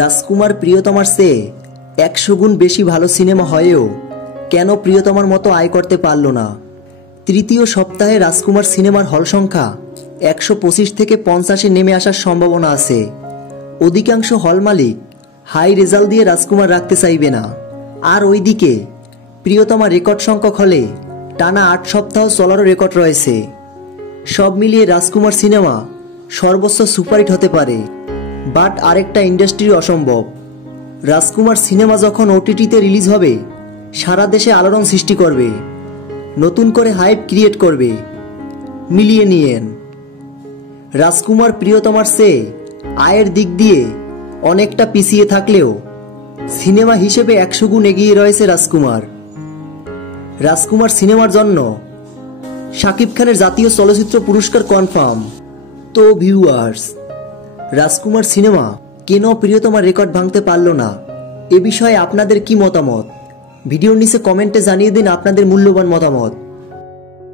রাজকুমার প্রিয়তমার চেয়ে 100 গুণ বেশি ভালো সিনেমা হয়েও কেন প্রিয়তমার মতো আয় করতে পারল না? তৃতীয় সপ্তাহে রাজকুমার সিনেমার হল সংখ্যা 125 থেকে 50-এ নেমে আসার সম্ভাবনা আছে। অধিকাংশ হল মালিক হাই রেজাল্ট দিয়ে রাজকুমার রাখতে চাইবে না। আর ওইদিকে প্রিয়তমা রেকর্ড সংখ্যক হলে টানা 8 সপ্তাহ চলারও রেকর্ড রয়েছে। সব মিলিয়ে রাজকুমার সিনেমা সর্বোচ্চ সুপারহিট হতে পারে, বাট আরেকটা ইন্ডাস্ট্রির অসম্ভব। রাজকুমার সিনেমা যখন ওটিটিতে রিলিজ হবে সারা দেশে আলোড়ন সৃষ্টি করবে, নতুন করে হাইপ ক্রিয়েট করবে। মিলিয়ে নিয়েন, রাজকুমার প্রিয়তমার চেয়ে আয়ের দিক দিয়ে অনেকটা পিছিয়ে থাকলেও সিনেমা হিসেবে 100 গুণ এগিয়ে রয়েছে রাজকুমার। রাজকুমার সিনেমার জন্য শাকিব খানের জাতীয় চলচ্চিত্র পুরস্কার কনফার্ম। তো ভিউয়ার্স, রাজকুমার সিনেমা কেন প্রিয়তমার রেকর্ড ভাঙতে পারল না, এ বিষয়ে আপনাদের কি মতামত? ভিডিওর নিচে কমেন্টে জানিয়ে দিন আপনাদের মূল্যবান মতামত।